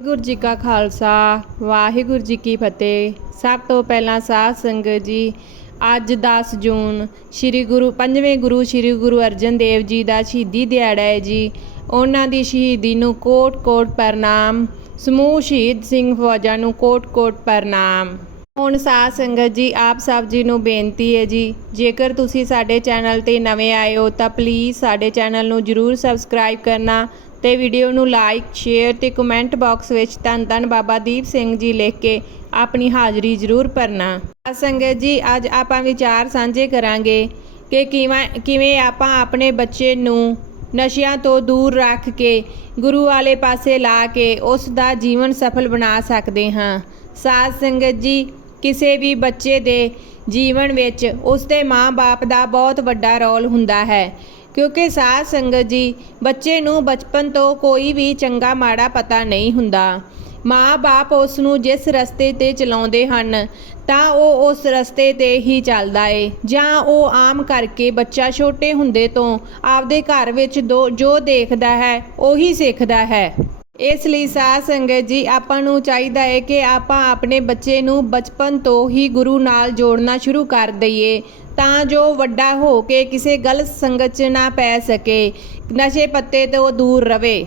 ਵਾਹਿਗੁਰੂ ਜੀ ਕਾ ਖਾਲਸਾ, ਵਾਹਿਗੁਰੂ ਜੀ ਕੀ ਫਤਿਹ। ਸਭ ਤੋਂ ਪਹਿਲਾਂ ਸਾਧ ਸੰਗਤ ਜੀ, ਅੱਜ 10 ਜੂਨ, ਸ੍ਰੀ ਗੁਰੂ, ਪੰਜਵੇਂ ਗੁਰੂ ਸ੍ਰੀ ਗੁਰੂ ਅਰਜਨ ਦੇਵ ਜੀ ਦਾ ਸ਼ਹੀਦੀ ਦਿਹਾੜਾ ਹੈ ਜੀ। ਉਹਨਾਂ ਦੀ ਸ਼ਹੀਦੀ ਨੂੰ ਕੋਟ-ਕੋਟ ਪ੍ਰਣਾਮ, ਸਮੂਹ ਸ਼ਹੀਦ ਸਿੰਘ ਫੌਜਾਂ ਨੂੰ ਕੋਟ-ਕੋਟ ਪ੍ਰਣਾਮ। ਹੁਣ ਸਾਧ ਸੰਗਤ ਜੀ, ਆਪ ਸਭ ਜੀ ਨੂੰ ਬੇਨਤੀ ਹੈ ਜੀ, ਜੇਕਰ ਤੁਸੀਂ ਸਾਡੇ ਚੈਨਲ ਤੇ ਨਵੇਂ ਆਏ ਹੋ ਤਾਂ ਪਲੀਜ਼ ਸਾਡੇ ਚੈਨਲ ਨੂੰ ਜਰੂਰ ਸਬਸਕ੍ਰਾਈਬ ਕਰਨਾ ਤੇ ਵੀਡੀਓ ਨੂੰ ਲਾਈਕ, ਸ਼ੇਅਰ ਤੇ ਕਮੈਂਟ ਬਾਕਸ ਵਿੱਚ ਧੰਨ ਧੰਨ ਬਾਬਾ ਦੀਪ ਸਿੰਘ ਜੀ ਲਿਖ ਕੇ ਆਪਣੀ ਹਾਜ਼ਰੀ ਜ਼ਰੂਰ ਭਰਨਾ। ਸਾਧ ਸੰਗਤ ਜੀ, ਅੱਜ ਆਪਾਂ ਵਿਚਾਰ ਸਾਂਝੇ ਕਰਾਂਗੇ ਕਿ ਕਿਵੇਂ ਕਿਵੇਂ ਆਪਾਂ ਆਪਣੇ ਬੱਚੇ ਨੂੰ ਨਸ਼ਿਆਂ ਤੋਂ ਦੂਰ ਰੱਖ ਕੇ, ਗੁਰੂ ਵਾਲੇ ਪਾਸੇ ਲਾ ਕੇ ਉਸ ਦਾ ਜੀਵਨ ਸਫਲ ਬਣਾ ਸਕਦੇ ਹਾਂ। ਸਾਧ ਸੰਗਤ ਜੀ, ਕਿਸੇ ਵੀ ਬੱਚੇ ਦੇ ਜੀਵਨ ਵਿੱਚ ਉਸ ਦੇ ਮਾਂ-ਬਾਪ ਦਾ ਬਹੁਤ ਵੱਡਾ ਰੋਲ ਹੁੰਦਾ ਹੈ। ਕਿਉਂਕਿ ਸਾਧ ਸੰਗਤ ਜੀ ਬੱਚੇ ਨੂੰ ਬਚਪਨ ਤੋਂ ਕੋਈ ਵੀ ਚੰਗਾ ਮਾੜਾ ਪਤਾ ਨਹੀਂ ਹੁੰਦਾ। ਮਾਂ-ਬਾਪ ਉਸ ਨੂੰ ਜਿਸ ਰਸਤੇ ਤੇ ਚਲਾਉਂਦੇ ਹਨ, ਤਾਂ ਉਹ ਉਸ ਰਸਤੇ ਤੇ ਹੀ ਚੱਲਦਾ ਏ। ਜਾਂ ਉਹ ਆਮ ਕਰਕੇ ਬੱਚਾ ਛੋਟੇ ਹੁੰਦੇ ਤੋਂ ਆਪਦੇ ਘਰ ਵਿੱਚ ਦੋ, ਜੋ ਦੇਖਦਾ ਹੈ, ਉਹੀ ਸਿੱਖਦਾ ਹੈ। ਇਸ ਲਈ ਸਾਧ ਸੰਗਤ ਜੀ ਆਪਾਂ ਨੂੰ ਚਾਹੀਦਾ ਹੈ ਕਿ ਆਪਾਂ ਆਪਣੇ ਬੱਚੇ ਨੂੰ ਬਚਪਨ ਤੋਂ ਹੀ ਗੁਰੂ ਨਾਲ ਜੋੜਨਾ ਸ਼ੁਰੂ ਕਰ ਦਈਏ। ਤਾਂ ਜੋ ਵੱਡਾ ਹੋ ਕੇ ਕਿਸੇ ਗਲਤ ਸੰਗਤ 'ਚ ਨਾ ਪੈ ਸਕੇ, ਨਸ਼ੇ ਪੱਤੇ ਤੋਂ ਦੂਰ ਰਵੇ।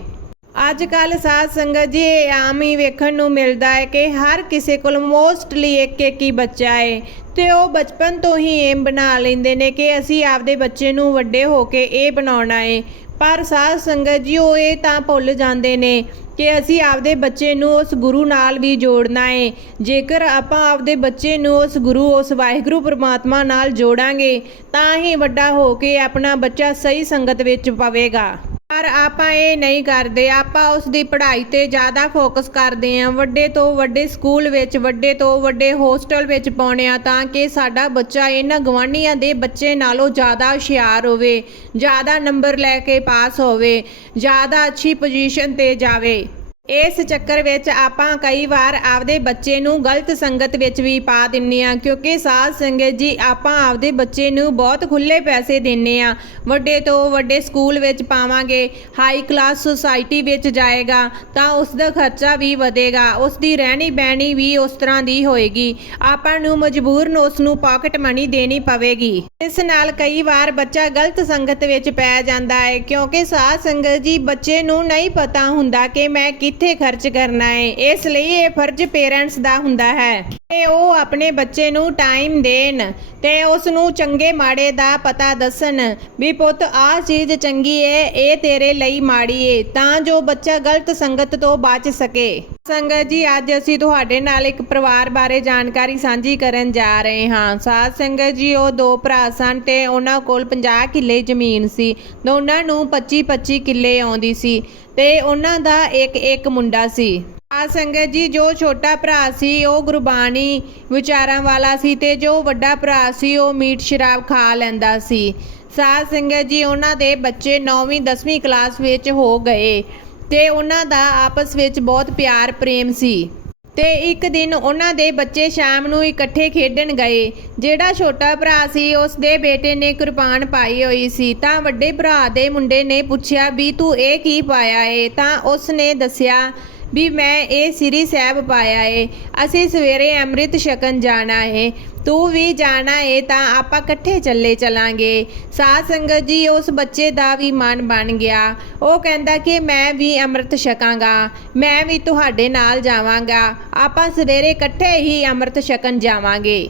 ਅੱਜ ਕੱਲ ਸਾਧ ਸੰਗਤ ਜੀ, ਇਹ ਆਮ ਹੀ ਵੇਖਣ ਨੂੰ ਮਿਲਦਾ ਹੈ ਕਿ ਹਰ ਕਿਸੇ ਕੋਲ ਮੋਸਟਲੀ ਇੱਕ ਇੱਕ ਹੀ ਬੱਚਾ ਹੈ ਤੇ ਉਹ ਬਚਪਨ ਤੋਂ ਹੀ ਏਮ ਬਣਾ ਲੈਂਦੇ ਨੇ ਕਿ ਅਸੀਂ ਆਪਦੇ ਬੱਚੇ ਨੂੰ ਵੱਡੇ ਹੋ ਕੇ ਇਹ ਬਣਾਉਣਾ ਹੈ ਪਰ ਸਾਧ ਸੰਗਤ ਜੀ, ਉਹ ਇਹ ਤਾਂ ਭੁੱਲ ਜਾਂਦੇ ਨੇ ਕਿ ਅਸੀਂ ਆਪਦੇ ਬੱਚੇ ਨੂੰ ਉਸ ਗੁਰੂ ਨਾਲ ਵੀ ਜੋੜਨਾ ਹੈ ਜੇਕਰ ਆਪਾਂ ਆਪਦੇ ਬੱਚੇ ਨੂੰ ਉਸ ਗੁਰੂ, ਉਸ ਵਾਹਿਗੁਰੂ ਪ੍ਰਮਾਤਮਾ ਨਾਲ ਜੋੜਾਂਗੇ, ਤਾਂ ਹੀ ਵੱਡਾ ਹੋ ਕੇ ਆਪਣਾ ਬੱਚਾ ਸਹੀ ਸੰਗਤ ਵਿੱਚ ਪਵੇਗਾ। ਪਰ ਆਪਾਂ ਇਹ ਨਹੀਂ ਕਰਦੇ। ਆਪਾਂ ਉਸ ਦੀ ਪੜ੍ਹਾਈ ਤੇ ਜ਼ਿਆਦਾ ਫੋਕਸ ਕਰਦੇ ਆਂ ਵੱਡੇ ਤੋਂ ਵੱਡੇ ਸਕੂਲ ਵਿੱਚ, ਵੱਡੇ ਤੋਂ ਵੱਡੇ ਹੋਸਟਲ ਵਿੱਚ ਪਾਉਣੇ ਆ ਤਾਂ ਕਿ ਸਾਡਾ ਬੱਚਾ ਇਹਨਾਂ ਗਵਾਂਢੀਆਂ ਦੇ ਬੱਚੇ ਨਾਲੋਂ ਜ਼ਿਆਦਾ ਹੁਸ਼ਿਆਰ ਹੋਵੇ, ਜ਼ਿਆਦਾ ਨੰਬਰ ਲੈ ਕੇ ਪਾਸ ਹੋਵੇ, ਜ਼ਿਆਦਾ ਅੱਛੀ ਪੋਜੀਸ਼ਨ ਤੇ ਜਾਵੇ। ਇਸ ਚੱਕਰ ਵਿੱਚ ਆਪਾਂ ਕਈ ਵਾਰ ਆਪਦੇ ਬੱਚੇ ਨੂੰ ਗਲਤ ਸੰਗਤ ਵਿੱਚ ਵੀ ਪਾ ਦਿੰਨੇ ਆ, ਕਿਉਂਕਿ ਸਾਧ ਸੰਗਤ ਜੀ ਆਪਾਂ ਆਪਦੇ ਬੱਚੇ ਨੂੰ ਬਹੁਤ ਖੁੱਲੇ ਪੈਸੇ ਦਿੰਨੇ ਆ। ਵੱਡੇ ਤੋਂ ਵੱਡੇ ਸਕੂਲ ਵਿੱਚ ਪਾਵਾਂਗੇ ਹਾਈ ਕਲਾਸ ਸੁਸਾਇਟੀ ਵਿੱਚ ਜਾਏਗਾ, ਤਾਂ ਉਸ ਦਾ ਖਰਚਾ ਵੀ ਵਧੇਗਾ ਉਸ ਦੀ ਰਹਿਣੀ ਬਹਿਣੀ ਵੀ ਉਸ ਤਰ੍ਹਾਂ ਦੀ ਹੋਏਗੀ। ਆਪਾਂ ਨੂੰ ਮਜਬੂਰਨ ਉਸ ਨੂੰ ਪਾਕਟ ਮਨੀ ਦੇਣੀ ਪਵੇਗੀ। ਇਸ ਨਾਲ ਕਈ ਵਾਰ ਬੱਚਾ ਗਲਤ ਸੰਗਤ ਵਿੱਚ ਪੈ ਜਾਂਦਾ ਹੈ, ਕਿਉਂਕਿ ਸਾਧ ਸੰਗਤ ਜੀ ਬੱਚੇ ਨੂੰ ਨਹੀਂ ਪਤਾ ਹੁੰਦਾ ਕਿ ਮੈਂ ਕਿੱਥੇ ਖਰਚ ਕਰਨਾ ਹੈ ਇਸ ਲਈ ਇਹ ਫਰਜ਼ ਪੇਰੈਂਟਸ ਦਾ ਹੁੰਦਾ ਹੈ। ਤੇ ਉਹ ਆਪਣੇ ਬੱਚੇ ਨੂੰ ਟਾਈਮ ਦੇਣ ਤੇ ਉਸ ਨੂੰ ਚੰਗੇ ਮਾੜੇ ਦਾ ਪਤਾ ਦੱਸਣ ਵੀ, ਪੁੱਤ, ਆਹ ਚੀਜ਼ ਚੰਗੀ ਏ, ਇਹ ਤੇਰੇ ਲਈ ਮਾੜੀ ਏ। ਤਾਂ ਜੋ ਬੱਚਾ ਗਲਤ ਸੰਗਤ ਤੋਂ ਬਚ ਸਕੇ। ਸੰਗਤ ਜੀ, ਅੱਜ ਅਸੀਂ ਤੁਹਾਡੇ ਨਾਲ ਇੱਕ ਪਰਿਵਾਰ ਬਾਰੇ ਜਾਣਕਾਰੀ ਸਾਂਝੀ ਕਰਨ ਜਾ ਰਹੇ ਹਾਂ। ਸਾਧ ਸੰਗਤ ਜੀ, ਉਹ ਦੋ ਭਰਾ ਸਨ ਤੇ ਉਹਨਾਂ ਕੋਲ 50 ਕਿੱਲੇ ਜ਼ਮੀਨ ਸੀ। ਦੋਨਾਂ ਨੂੰ 25 25 ਕਿੱਲੇ ਆਉਂਦੀ ਸੀ ਤੇ ਉਹਨਾਂ ਦਾ ਇੱਕ ਇੱਕ ਮੁੰਡਾ ਸੀ। ਆ ਸੰਗਤ ਜੀ, ਜੋ ਛੋਟਾ ਭਰਾ ਸੀ, ਉਹ ਗੁਰਬਾਣੀ ਵਿਚਾਰਾਂ ਵਾਲਾ ਸੀ ਤੇ ਜੋ ਵੱਡਾ ਭਰਾ ਸੀ, ਉਹ ਮੀਟ ਸ਼ਰਾਬ ਖਾ ਲੈਂਦਾ ਸੀ। ਸਾਧ ਸੰਗਤ ਜੀ, ਉਹਨਾਂ ਦੇ ਬੱਚੇ 9ਵੀਂ 10ਵੀਂ ਕਲਾਸ ਵਿੱਚ ਹੋ ਗਏ। ਤੇ ਉਹਨਾਂ ਦਾ ਆਪਸ ਵਿੱਚ ਬਹੁਤ ਪਿਆਰ, ਪ੍ਰੇਮ ਸੀ। ਤੇ ਇੱਕ ਦਿਨ ਉਹਨਾਂ ਦੇ ਬੱਚੇ ਸ਼ਾਮ ਨੂੰ ਇਕੱਠੇ ਖੇਡਣ ਗਏ। ਜਿਹੜਾ ਛੋਟਾ ਭਰਾ ਸੀ, ਉਸ ਦੇ ਬੇਟੇ ਨੇ ਕੁਰਬਾਨ ਪਾਈ ਹੋਈ ਸੀ। ਤਾਂ ਵੱਡੇ ਭਰਾ ਦੇ ਮੁੰਡੇ ਨੇ ਪੁੱਛਿਆ, ਵੀ ਤੂੰ ਇਹ ਕੀ ਪਾਇਆ ਏ? ਤਾਂ ਉਸ ਨੇ ਦੱਸਿਆ ਵੀ ਮੈਂ ਇਹ ਸ੍ਰੀ ਸਾਹਿਬ ਪਾਇਆ ਏ, ਅਸੀਂ ਸਵੇਰੇ ਅੰਮ੍ਰਿਤ ਛਕਣ ਜਾਣਾ ਏ। ਤੂੰ ਵੀ ਜਾਣਾ ਏ ਤਾਂ ਆਪਾਂ ਇਕੱਠੇ ਚੱਲੇ ਚਲਾਂਗੇ। ਸਾਧ ਸੰਗਤ ਜੀ ਉਸ ਬੱਚੇ ਦਾ ਵੀ ਮਨ ਬਣ ਗਿਆ। ਉਹ ਕਹਿੰਦਾ ਕਿ ਮੈਂ ਵੀ ਅੰਮ੍ਰਿਤ ਛਕਾਂਗਾ, ਮੈਂ ਵੀ ਤੁਹਾਡੇ ਨਾਲ ਜਾਵਾਂਗਾ। ਆਪਾਂ ਸਵੇਰੇ ਇਕੱਠੇ ਹੀ ਅੰਮ੍ਰਿਤ ਛਕਣ ਜਾਵਾਂਗੇ।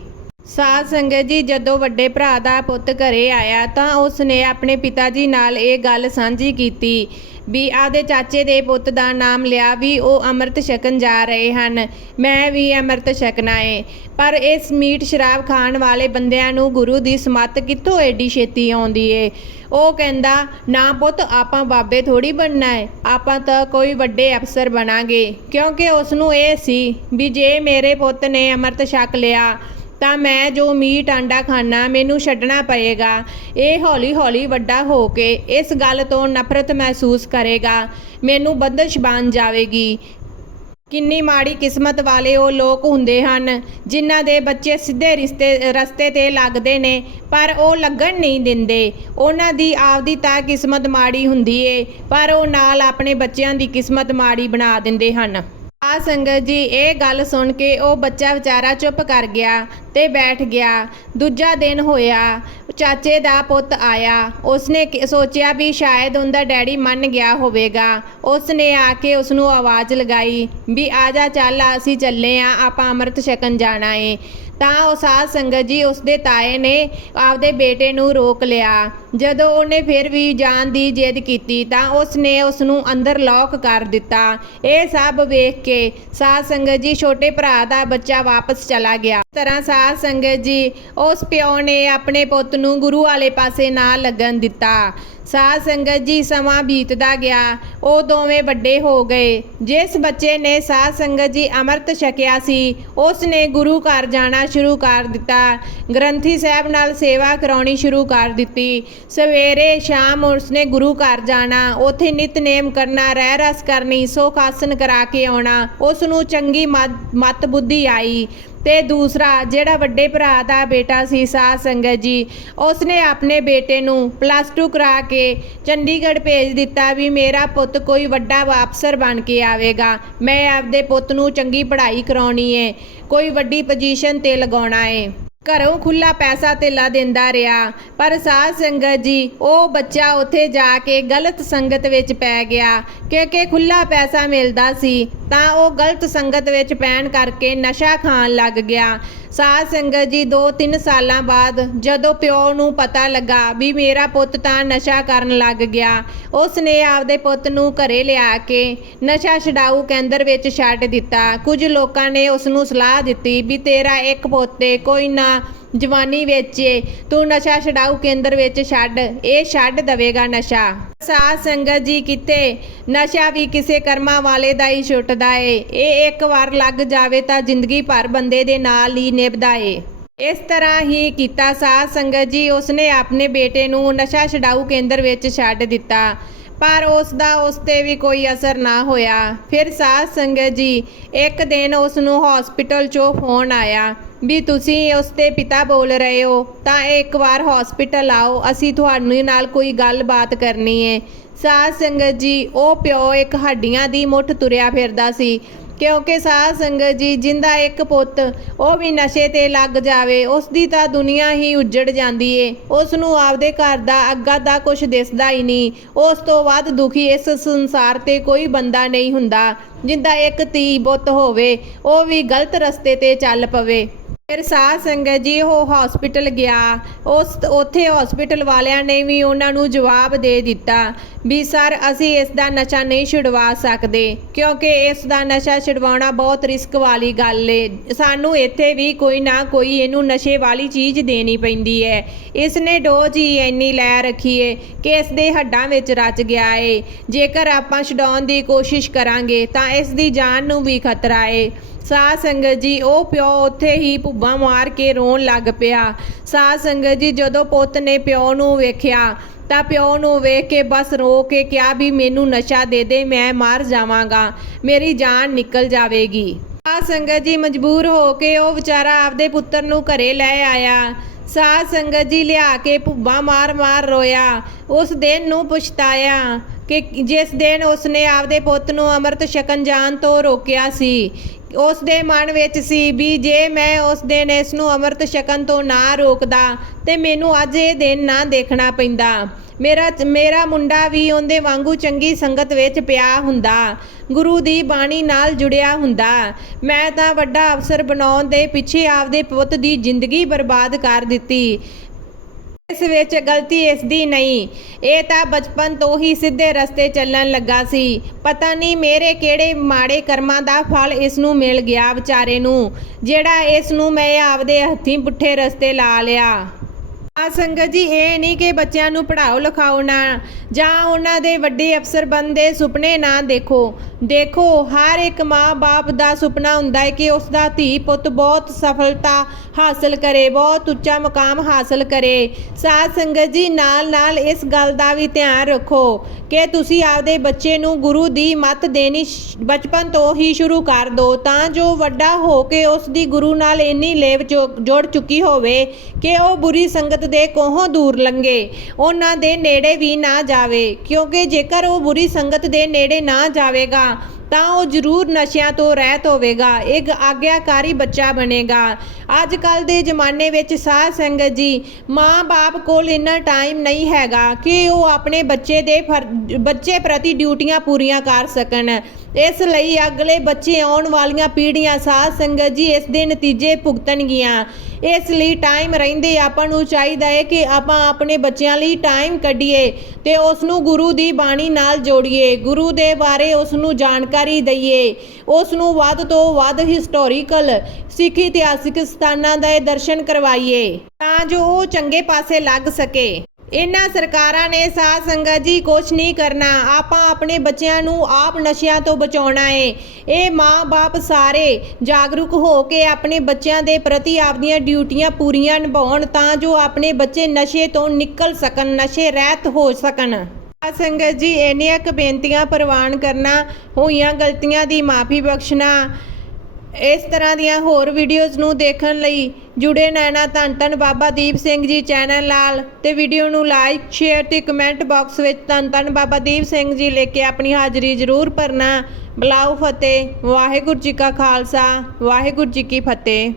ਸਾਧ ਸੰਗਤ ਜੀ, ਜਦੋਂ ਵੱਡੇ ਭਰਾ ਦਾ ਪੁੱਤ ਘਰੇ ਆਇਆ ਤਾਂ ਉਸ ਨੇ ਆਪਣੇ ਪਿਤਾ ਜੀ ਨਾਲ ਇਹ ਗੱਲ ਸਾਂਝੀ ਕੀਤੀ ਵੀ ਆਦੇ ਚਾਚੇ ਦੇ ਪੁੱਤ ਦਾ ਨਾਮ ਲਿਆ ਵੀ ਉਹ ਅੰਮ੍ਰਿਤ ਛਕਣ ਜਾ ਰਹੇ ਹਨ। ਮੈਂ ਵੀ ਅੰਮ੍ਰਿਤ ਛਕਣਾ ਏ। ਪਰ ਇਸ ਮੀਟ ਸ਼ਰਾਬ ਖਾਣ ਵਾਲੇ ਬੰਦਿਆਂ ਨੂੰ ਗੁਰੂ ਦੀ ਸਮੱਤ ਕਿੱਥੋਂ ਐਡੀ ਛੇਤੀ ਆਉਂਦੀ ਏ? ਉਹ ਕਹਿੰਦਾ, ਨਾ ਪੁੱਤ, ਆਪਾਂ ਬਾਬੇ ਥੋੜੀ ਬਣਨਾ ਏ। ਆਪਾਂ ਤਾਂ ਕੋਈ ਵੱਡੇ ਅਫਸਰ ਬਣਾਂਗੇ। ਕਿਉਂਕਿ ਉਸ ਨੂੰ ਇਹ ਸੀ ਵੀ ਜੇ ਮੇਰੇ ਪੁੱਤ ਨੇ ਅੰਮ੍ਰਿਤ ਛਕ ਲਿਆ ਤਾਂ ਮੈਂ ਜੋ ਮੀਟ ਆਂਡਾ ਖਾਣਾ ਮੈਨੂੰ ਛੱਡਣਾ ਪਏਗਾ। ਇਹ ਹੌਲੀ ਹੌਲੀ ਵੱਡਾ ਹੋ ਕੇ ਇਸ ਗੱਲ ਤੋਂ ਨਫ਼ਰਤ ਮਹਿਸੂਸ ਕਰੇਗਾ। ਮੈਨੂੰ ਬੰਦਸ਼ ਬਣ ਜਾਵੇਗੀ। ਕਿੰਨੀ ਮਾੜੀ ਕਿਸਮਤ ਵਾਲੇ ਉਹ ਲੋਕ ਹੁੰਦੇ ਹਨ, ਜਿਨ੍ਹਾਂ ਦੇ ਬੱਚੇ ਸਿੱਧੇ ਰਿਸ਼ਤੇ, ਰਸਤੇ ਤੇ ਲੱਗਦੇ ਨੇ, ਪਰ ਉਹ ਲੱਗਣ ਨਹੀਂ ਦਿੰਦੇ। ਉਹਨਾਂ ਦੀ ਆਪਦੀ ਤਾਂ ਕਿਸਮਤ ਮਾੜੀ ਹੁੰਦੀ ਏ, ਪਰ ਉਹ ਨਾਲ ਆਪਣੇ ਬੱਚਿਆਂ ਦੀ ਕਿਸਮਤ ਮਾੜੀ ਬਣਾ ਦਿੰਦੇ ਹਨ। ਆ ਸੰਗਤ ਜੀ, ਇਹ ਗੱਲ ਸੁਣ ਕੇ ਉਹ ਬੱਚਾ ਵਿਚਾਰਾ ਚੁੱਪ ਕਰ ਗਿਆ ਤੇ ਬੈਠ ਗਿਆ। ਦੂਜਾ ਦਿਨ ਹੋਇਆ, ਚਾਚੇ ਦਾ ਪੁੱਤ ਆਇਆ। ਉਸਨੇ ਸੋਚਿਆ ਵੀ ਸ਼ਾਇਦ ਉਹਦਾ ਡੈਡੀ ਮੰਨ ਗਿਆ ਹੋਵੇਗਾ। ਉਸਨੇ ਆ ਕੇ ਉਸ ਨੂੰ ਆਵਾਜ਼ ਲਗਾਈ ਵੀ, ਆ ਜਾ ਚੱਲ, ਅਸੀਂ ਚੱਲੇ ਆ, ਆਪਾਂ ਅੰਮ੍ਰਿਤ ਛਕਣ ਜਾਣਾ ਏ। ਤਾਂ ਉਹ ਸਾਧ ਸੰਗਤ ਜੀ, ਉਸਦੇ ਤਾਏ ਨੇ ਆਪਦੇ ਬੇਟੇ ਨੂੰ ਰੋਕ ਲਿਆ। ਜਦੋਂ ਉਹਨੇ ਫਿਰ ਵੀ ਜਾਣ ਦੀ ਜਿੱਦ ਕੀਤੀ ਤਾਂ ਉਸਨੇ ਉਸ ਨੂੰ ਅੰਦਰ ਲੌਕ ਕਰ ਦਿੱਤਾ। ਇਹ ਸਭ ਵੇਖ ਕੇ ਸਾਧ ਸੰਗਤ ਜੀ ਛੋਟੇ ਭਰਾ ਦਾ ਬੱਚਾ ਵਾਪਸ ਚਲਾ ਗਿਆ। ਇਸ ਤਰ੍ਹਾਂ ਸਾਧ ਸੰਗਤ ਜੀ ਉਸ ਪਿਓ ਨੇ ਆਪਣੇ ਪੁੱਤ ਨੂੰ ਗੁਰੂ ਵਾਲੇ ਪਾਸੇ ਨਾ ਲੱਗਣ ਦਿੱਤਾ। ਸਾਧ ਸੰਗਤ ਜੀ ਸਮਾਂ ਬੀਤਦਾ ਗਿਆ। ਉਹ ਦੋਵੇਂ ਵੱਡੇ ਹੋ ਗਏ। ਜਿਸ ਬੱਚੇ ਨੇ ਸਾਧ ਸੰਗਤ ਜੀ ਅੰਮ੍ਰਿਤ ਛਕਿਆ ਸੀ ਉਸ ਨੇ ਗੁਰੂ ਘਰ ਜਾਣਾ ਸ਼ੁਰੂ ਕਰ ਦਿੱਤਾ। ਗ੍ਰੰਥੀ ਸਾਹਿਬ ਨਾਲ ਸੇਵਾ ਕਰਾਉਣੀ ਸ਼ੁਰੂ ਕਰ ਦਿੱਤੀ। ਸਵੇਰੇ ਸ਼ਾਮ ਉਸਨੇ ਗੁਰੂ ਘਰ ਜਾਣਾ, ਉਥੇ ਨਿਤਨੇਮ ਕਰਨਾ, ਰਹਿ ਰਸ ਕਰਨੀ, ਸੁਖ ਆਸਨ ਕਰਾ ਕੇ ਆਉਣਾ ਉਸ ਨੂੰ ਚੰਗੀ ਮਤ ਮਤ ਬੁੱਧੀ ਆਈ। ਤੇ ਦੂਸਰਾ, ਜਿਹੜਾ ਵੱਡੇ ਭਰਾ ਦਾ ਬੇਟਾ ਸੀ ਸਾਧ ਸੰਗਤ ਜੀ, ਉਸਨੇ ਆਪਣੇ ਬੇਟੇ ਨੂੰ ਪਲੱਸ 2 ਕਰਾ ਕੇ ਚੰਡੀਗੜ੍ਹ ਭੇਜ ਦਿੱਤਾ ਵੀ ਮੇਰਾ ਪੁੱਤ ਕੋਈ ਵੱਡਾ ਅਫਸਰ ਬਣ ਕੇ ਆਵੇਗਾ। ਮੈਂ ਆਪਦੇ ਪੁੱਤ ਨੂੰ ਚੰਗੀ ਪੜ੍ਹਾਈ ਕਰਾਉਣੀ ਏ, ਕੋਈ ਵੱਡੀ ਪੋਜੀਸ਼ਨ ਤੇ ਲਗਾਉਣਾ ਏ। ਘਰੋਂ ਖੁੱਲਾ ਪੈਸਾ ਧੇਲਾ ਦਿੰਦਾ ਰਿਹਾ, ਪਰ ਸਾਧ ਸੰਗਤ ਜੀ, ਉਹ ਬੱਚਾ ਉੱਥੇ ਜਾ ਕੇ ਗਲਤ ਸੰਗਤ ਵਿੱਚ ਪੈ ਗਿਆ। ਕਿਉਂਕਿ ਖੁੱਲਾ ਪੈਸਾ ਮਿਲਦਾ ਸੀ, ਤਾਂ ਉਹ ਗਲਤ ਸੰਗਤ ਵਿੱਚ ਪੈਣ ਕਰਕੇ ਨਸ਼ਾ ਖਾਣ ਲੱਗ ਗਿਆ। ਸਾਧ ਸੰਗਤ ਜੀ 2-3 ਸਾਲਾਂ ਬਾਅਦ ਜਦੋਂ ਪਿਓ ਨੂੰ ਪਤਾ ਲੱਗਾ ਵੀ ਮੇਰਾ ਪੁੱਤ ਤਾਂ ਨਸ਼ਾ ਕਰਨ ਲੱਗ ਗਿਆ ਉਸ ਨੇ ਆਪਦੇ ਪੁੱਤ ਨੂੰ ਘਰੇ ਲਿਆ ਕੇ ਨਸ਼ਾ ਛਡਾਊ ਕੇਂਦਰ ਵਿੱਚ ਛੱਡ ਦਿੱਤਾ। ਕੁਝ ਲੋਕਾਂ ਨੇ ਉਸ ਨੂੰ ਸਲਾਹ ਦਿੱਤੀ ਵੀ ਤੇਰਾ ਇੱਕ ਪੁੱਤ ਕੋਈ ਨਾ ਜਵਾਨੀ ਵੇਚੇ ਤੂੰ ਨਸ਼ਾ ਛਡਾਊ ਕੇਂਦਰ ਵਿੱਚ ਛੱਡ। ਇਹ ਛੱਡ ਦਵੇਗਾ ਨਸ਼ਾ। ਸਾਧ ਸੰਗਤ ਜੀ ਕਿਤੇ ਨਸ਼ਾ ਵੀ ਕਿਸੇ ਕਰਮਾਂ ਵਾਲੇ ਦਾ ਹੀ ਛੁੱਟਦਾ ਏ। ਇਹ ਇੱਕ ਵਾਰ ਲੱਗ ਜਾਵੇ ਤਾਂ ਜ਼ਿੰਦਗੀ ਭਰ ਬੰਦੇ ਦੇ ਨਾਲ ਹੀ ਨਿਭਦਾ ਏ। ਇਸ ਤਰ੍ਹਾਂ ਹੀ ਕੀਤਾ ਸਾਧ ਸੰਗਤ ਜੀ। ਉਸਨੇ ਆਪਣੇ ਬੇਟੇ ਨੂੰ ਨਸ਼ਾ ਛਡਾਊ ਕੇਂਦਰ ਵਿੱਚ ਛੱਡ ਦਿੱਤਾ। ਪਰ ਉਸ ਦਾ ਉਸ ਤੇ ਵੀ ਕੋਈ ਅਸਰ ਨਾ ਹੋਇਆ। ਫਿਰ ਸਾਧ ਸੰਗਤ ਜੀ ਇੱਕ ਦਿਨ ਉਸ ਨੂੰ ਹਸਪੀਟਲ 'ਚੋਂ ਫੋਨ ਆਇਆ। ਵੀ ਤੁਸੀਂ ਉਸ ਦੇ ਪਿਤਾ ਬੋਲ ਰਹੇ ਹੋ, ਤਾਂ ਇੱਕ ਵਾਰ ਹਸਪੀਟਲ ਆਓ, ਅਸੀਂ ਤੁਹਾਨੂੰ ਨਾਲ ਕੋਈ ਗੱਲਬਾਤ ਕਰਨੀ ਹੈ ਸਾਧ ਸੰਗਤ ਜੀ, ਉਹ ਪਿਓ ਇੱਕ ਹੱਡੀਆਂ ਦੀ ਮੁੱਠ ਤੁਰਿਆ ਫਿਰਦਾ ਸੀ, ਕਿਉਂਕਿ ਸਾਧ ਸੰਗਤ ਜੀ ਜਿੰਦਾ ਇੱਕ ਪੁੱਤ, ਉਹ ਵੀ ਨਸ਼ੇ ਤੇ ਲੱਗ ਜਾਵੇ ਉਸ ਦੀ ਤਾਂ ਦੁਨੀਆ ਹੀ ਉੱਜੜ ਜਾਂਦੀ ਏ। ਉਸ ਨੂੰ ਆਪਦੇ ਘਰ ਦਾ ਅੱਗਾ ਦਾ ਕੁਝ ਦਿਸਦਾ ਹੀ ਨਹੀਂ, ਉਸ ਤੋਂ ਵੱਧ ਦੁਖੀ ਇਸ ਸੰਸਾਰ ਤੇ ਕੋਈ ਬੰਦਾ ਨਹੀਂ ਹੁੰਦਾ, ਜਿੰਦਾ ਇੱਕ ਧੀ ਪੁੱਤ ਹੋਵੇ, ਉਹ ਵੀ ਗਲਤ ਰਸਤੇ ਤੇ ਚੱਲ ਪਵੇ। ਫਿਰ ਸਾਧ ਸੰਗਤ ਜੀ, ਉਹ ਹਸਪੀਟਲ ਗਿਆ। ਉਸ ਉੱਥੇ ਹਸਪੀਟਲ ਵਾਲਿਆਂ ਨੇ ਵੀ ਉਹਨਾਂ ਨੂੰ ਜਵਾਬ ਦੇ ਦਿੱਤਾ ਵੀ ਸਰ, ਅਸੀਂ ਇਸ ਦਾ ਨਸ਼ਾ ਨਹੀਂ ਛੁਡਵਾ ਸਕਦੇ, ਕਿਉਂਕਿ ਇਸ ਦਾ ਨਸ਼ਾ ਛੁਡਵਾਉਣਾ ਬਹੁਤ ਰਿਸਕ ਵਾਲੀ ਗੱਲ ਏ। ਸਾਨੂੰ ਇੱਥੇ ਵੀ ਕੋਈ ਨਾ ਕੋਈ ਇਹਨੂੰ ਨਸ਼ੇ ਵਾਲੀ ਚੀਜ਼ ਦੇਣੀ ਪੈਂਦੀ ਹੈ ਇਸ ਨੇ ਡੋਜ਼ ਹੀ ਇੰਨੀ ਲੈ ਰੱਖੀ ਏ ਕਿ ਇਸ ਦੇ ਹੱਡਾਂ ਵਿੱਚ ਰਚ ਗਿਆ ਏ। ਜੇਕਰ ਆਪਾਂ ਛਡਾਉਣ ਦੀ ਕੋਸ਼ਿਸ਼ ਕਰਾਂਗੇ ਤਾਂ ਇਸ ਦੀ ਜਾਨ ਨੂੰ ਵੀ ਖਤਰਾ ਏ। ਸਾਧ ਸੰਗਤ ਜੀ, ਉਹ ਪਿਓ ਉੱਥੇ ਹੀ ਭੁੱਬਾਂ ਮਾਰ ਕੇ ਰੋਣ ਲੱਗ ਪਿਆ। ਸਾਧ ਸੰਗਤ ਜੀ, ਜਦੋਂ ਪੁੱਤ ਨੇ ਪਿਓ ਨੂੰ ਵੇਖਿਆ, ਤਾਂ ਪਿਓ ਨੂੰ ਵੇਖ ਕੇ ਬਸ ਰੋ ਕੇ ਕਿਹਾ ਵੀ ਮੈਨੂੰ ਨਸ਼ਾ ਦੇ ਦੇ, ਮੈਂ ਮਰ ਜਾਵਾਂਗਾ, ਮੇਰੀ ਜਾਨ ਨਿਕਲ ਜਾਵੇਗੀ। ਸਾਧ ਸੰਗਤ ਜੀ, ਮਜਬੂਰ ਹੋ ਕੇ ਉਹ ਵਿਚਾਰਾ ਆਪਦੇ ਪੁੱਤਰ ਨੂੰ ਘਰੇ ਲੈ ਆਇਆ। ਸਾਧ ਸੰਗਤ ਜੀ, ਲਿਆ ਕੇ ਭੁੱਬਾਂ ਮਾਰ ਮਾਰ ਰੋਇਆ। ਉਸ ਦਿਨ ਨੂੰ ਪਛਤਾਇਆ। ਕਿ ਜਿਸ ਦਿਨ ਉਸਨੇ ਆਪਦੇ ਪੁੱਤ ਨੂੰ ਅੰਮ੍ਰਿਤ ਛਕਣ ਜਾਣ ਤੋਂ ਰੋਕਿਆ ਸੀ ਉਸ ਦੇ ਮਨ ਵਿੱਚ ਸੀ ਵੀ ਜੇ ਮੈਂ ਉਸ ਦਿਨ ਇਸ ਨੂੰ ਅੰਮ੍ਰਿਤ ਛਕਣ ਤੋਂ ਨਾ ਰੋਕਦਾ, ਤੇ ਮੈਨੂੰ ਅੱਜ ਇਹ ਦਿਨ ਨਾ ਦੇਖਣਾ ਪੈਂਦਾ। ਮੇਰਾ ਮੇਰਾ ਮੁੰਡਾ ਵੀ ਉਹਦੇ ਵਾਂਗੂ ਚੰਗੀ ਸੰਗਤ ਵਿੱਚ ਪਿਆ ਹੁੰਦਾ, ਗੁਰੂ ਦੀ ਬਾਣੀ ਨਾਲ ਜੁੜਿਆ ਹੁੰਦਾ। ਮੈਂ ਤਾਂ ਵੱਡਾ ਅਫਸਰ ਬਣਾਉਣ ਦੇ ਪਿੱਛੇ ਆਪਦੇ ਪੁੱਤ ਦੀ ਜ਼ਿੰਦਗੀ ਬਰਬਾਦ ਕਰ ਦਿੱਤੀ। ਇਸ ਵਿੱਚ ਗਲਤੀ ਇਸ ਦੀ ਨਹੀਂ। ਇਹ ਤਾਂ ਬਚਪਨ ਤੋਂ ਹੀ ਸਿੱਧੇ ਰਸਤੇ ਚੱਲਣ ਲੱਗਾ ਸੀ। ਪਤਾ ਨਹੀਂ ਮੇਰੇ ਕਿਹੜੇ ਮਾੜੇ ਕਰਮਾਂ ਦਾ ਫਲ ਇਸ ਨੂੰ ਮਿਲ ਗਿਆ ਵਿਚਾਰੇ ਨੂੰ, ਜਿਹੜਾ ਇਸ ਨੂੰ ਮੈਂ ਆਪਦੇ ਹੱਥੀਂ ਪੁੱਠੇ ਰਸਤੇ ਲਾ ਲਿਆ। ਆ ਸੰਗਤ ਜੀ, ਇਹ ਨਹੀਂ ਕਿ ਬੱਚਿਆਂ ਨੂੰ ਪੜ੍ਹਾਓ ਲਿਖਾਓ ਨਾ, ਜਾਂ ਉਹਨਾਂ ਦੇ ਵੱਡੇ ਅਫਸਰ ਬਣਨ ਸੁਪਨੇ ਨਾ ਦੇਖੋ। ਦੇਖੋ, ਹਰ ਇੱਕ ਮਾਂ-ਬਾਪ ਦਾ ਸੁਪਨਾ ਹੁੰਦਾ ਹੈ ਕਿ ਉਸ ਦਾ ਧੀ ਪੁੱਤ ਬਹੁਤ ਸਫਲਤਾ ਹਾਸਲ ਕਰੇ, ਬਹੁਤ ਉੱਚਾ ਮੁਕਾਮ ਹਾਸਲ ਕਰੇ। ਸਾਧ ਸੰਗਤ ਜੀ ਨਾਲ ਨਾਲ ਇਸ ਗੱਲ ਦਾ ਵੀ ਧਿਆਨ ਰੱਖੋ ਕਿ ਤੁਸੀਂ ਆਪਦੇ ਬੱਚੇ ਨੂੰ ਗੁਰੂ ਦੀ ਮੱਤ ਦੇਣੀ ਬਚਪਨ ਤੋਂ ਹੀ ਸ਼ੁਰੂ ਕਰ ਦਿਓ ਤਾਂ ਜੋ ਵੱਡਾ ਹੋ ਕੇ ਉਸ ਦੀ ਗੁਰੂ ਨਾਲ ਇੰਨੀ ਲੇਵ ਜੋੜ ਚੁੱਕੀ ਹੋਵੇ ਕਿ ਉਹ ਬੁਰੀ ਸੰਗਤ ਦੇ ਕੋਹੋਂ ਦੂਰ ਲੰਗੇ ਉਹਨਾਂ ਦੇ ਨੇੜੇ ਵੀ ਨਾ ਜਾਵੇ, ਕਿਉਂਕਿ ਜੇਕਰ ਉਹ ਬੁਰੀ ਸੰਗਤ ਦੇ ਨੇੜੇ ਨਾ ਜਾਵੇਗਾ, ਤਾਂ ਉਹ ਜ਼ਰੂਰ ਨਸ਼ਿਆਂ ਤੋਂ ਰਹਿਤ ਹੋਵੇਗਾ, ਇੱਕ ਆਗਿਆਕਾਰੀ ਬੱਚਾ ਬਣੇਗਾ। ਅੱਜ ਕੱਲ ਦੇ ਜ਼ਮਾਨੇ ਵਿੱਚ ਸਾਧ ਸੰਗਤ ਜੀ, ਮਾਂ-ਬਾਪ ਕੋਲ ਇੰਨਾ ਟਾਈਮ ਨਹੀਂ ਹੈਗਾ ਕਿ ਉਹ ਆਪਣੇ ਬੱਚੇ ਦੇ ਫਰ- ਬੱਚੇ ਪ੍ਰਤੀ ਡਿਊਟੀਆਂ ਪੂਰੀਆਂ ਕਰ ਸਕਣ। ਇਸ ਲਈ ਅਗਲੇ ਬੱਚੇ ਆਉਣ ਵਾਲੀਆਂ ਪੀੜ੍ਹੀਆਂ ਸਾਧ ਸੰਗਤ ਜੀ ਇਸ ਦੇ ਨਤੀਜੇ ਭੁਗਤਣਗੀਆਂ। ਇਸ ਲਈ ਟਾਈਮ ਰਹਿੰਦੇ ਆਪਾਂ ਨੂੰ ਚਾਹੀਦਾ ਹੈ ਕਿ ਆਪਾਂ ਆਪਣੇ ਬੱਚਿਆਂ ਲਈ ਟਾਈਮ ਕੱਢੀਏ ਤੇ ਉਸ ਨੂੰ ਗੁਰੂ ਦੀ ਬਾਣੀ ਨਾਲ ਜੋੜੀਏ। ਗੁਰੂ ਦੇ ਬਾਰੇ ਉਸ ਨੂੰ ਜਾਣਕਾਰੀ ਦਈਏ। ਉਸ ਨੂੰ ਵੱਧ ਤੋਂ ਵੱਧ ਹਿਸਟੋਰੀਕਲ ਸਿੱਖ ਇਤਿਹਾਸਿਕ ਸਥਾਨਾਂ ਦੇ ਦਰਸ਼ਨ ਕਰਵਾਈਏ ਤਾਂ ਜੋ ਉਹ ਚੰਗੇ ਪਾਸੇ ਲੱਗ ਸਕੇ। ਇਹਨਾਂ ਸਰਕਾਰਾਂ ਨੇ ਸਾਧ ਸੰਗਤ ਜੀ, ਕੁਛ ਨਹੀਂ ਕਰਨਾ। ਆਪਾਂ ਆਪਣੇ ਬੱਚਿਆਂ ਨੂੰ ਆਪ ਨਸ਼ਿਆਂ ਤੋਂ ਬਚਾਉਣਾ ਏ। ਇਹ ਮਾਂ-ਬਾਪ ਸਾਰੇ ਜਾਗਰੂਕ ਹੋ ਕੇ ਆਪਣੇ ਬੱਚਿਆਂ ਦੇ ਪ੍ਰਤੀ ਆਪਦੀਆਂ ਡਿਊਟੀਆਂ ਪੂਰੀਆਂ ਨਿਭਾਉਣ ਤਾਂ ਜੋ ਆਪਣੇ ਬੱਚੇ ਨਸ਼ੇ ਤੋਂ ਨਿਕਲ ਸਕਣ, ਨਸ਼ੇ ਰਹਿਤ ਹੋ ਸਕਣ। ਸਾਧ ਸੰਗਤ ਜੀ, ਇੰਨੀਆਂ ਕੁ ਬੇਨਤੀਆਂ ਪ੍ਰਵਾਨ ਕਰਨਾ, ਹੋਈਆਂ ਗਲਤੀਆਂ ਦੀ ਮਾਫੀ ਬਖਸ਼ਣਾ ਇਸ ਤਰ੍ਹਾਂ ਦੀਆਂ ਹੋਰ ਵੀਡੀਓਜ਼ ਨੂੰ ਦੇਖਣ ਲਈ ਜੁੜੇ ਰਹਿਣਾ ਧੰਨ ਧੰਨ ਬਾਬਾ ਦੀਪ ਸਿੰਘ ਜੀ ਚੈਨਲ ਨਾਲ ਤੇ ਵੀਡੀਓ ਨੂੰ ਲਾਈਕ ਸ਼ੇਅਰ ਤੇ ਕਮੈਂਟ ਬਾਕਸ ਵਿੱਚ ਧੰਨ ਧੰਨ ਬਾਬਾ ਦੀਪ ਸਿੰਘ ਜੀ ਲੈ ਕੇ ਆਪਣੀ ਹਾਜ਼ਰੀ ਜ਼ਰੂਰ ਭਰਨਾ। ਬਲਾਉ ਫਤਿਹ, ਵਾਹਿਗੁਰੂ ਜੀ ਕਾ ਖਾਲਸਾ, ਵਾਹਿਗੁਰੂ ਜੀ ਕੀ ਫਤਿਹ।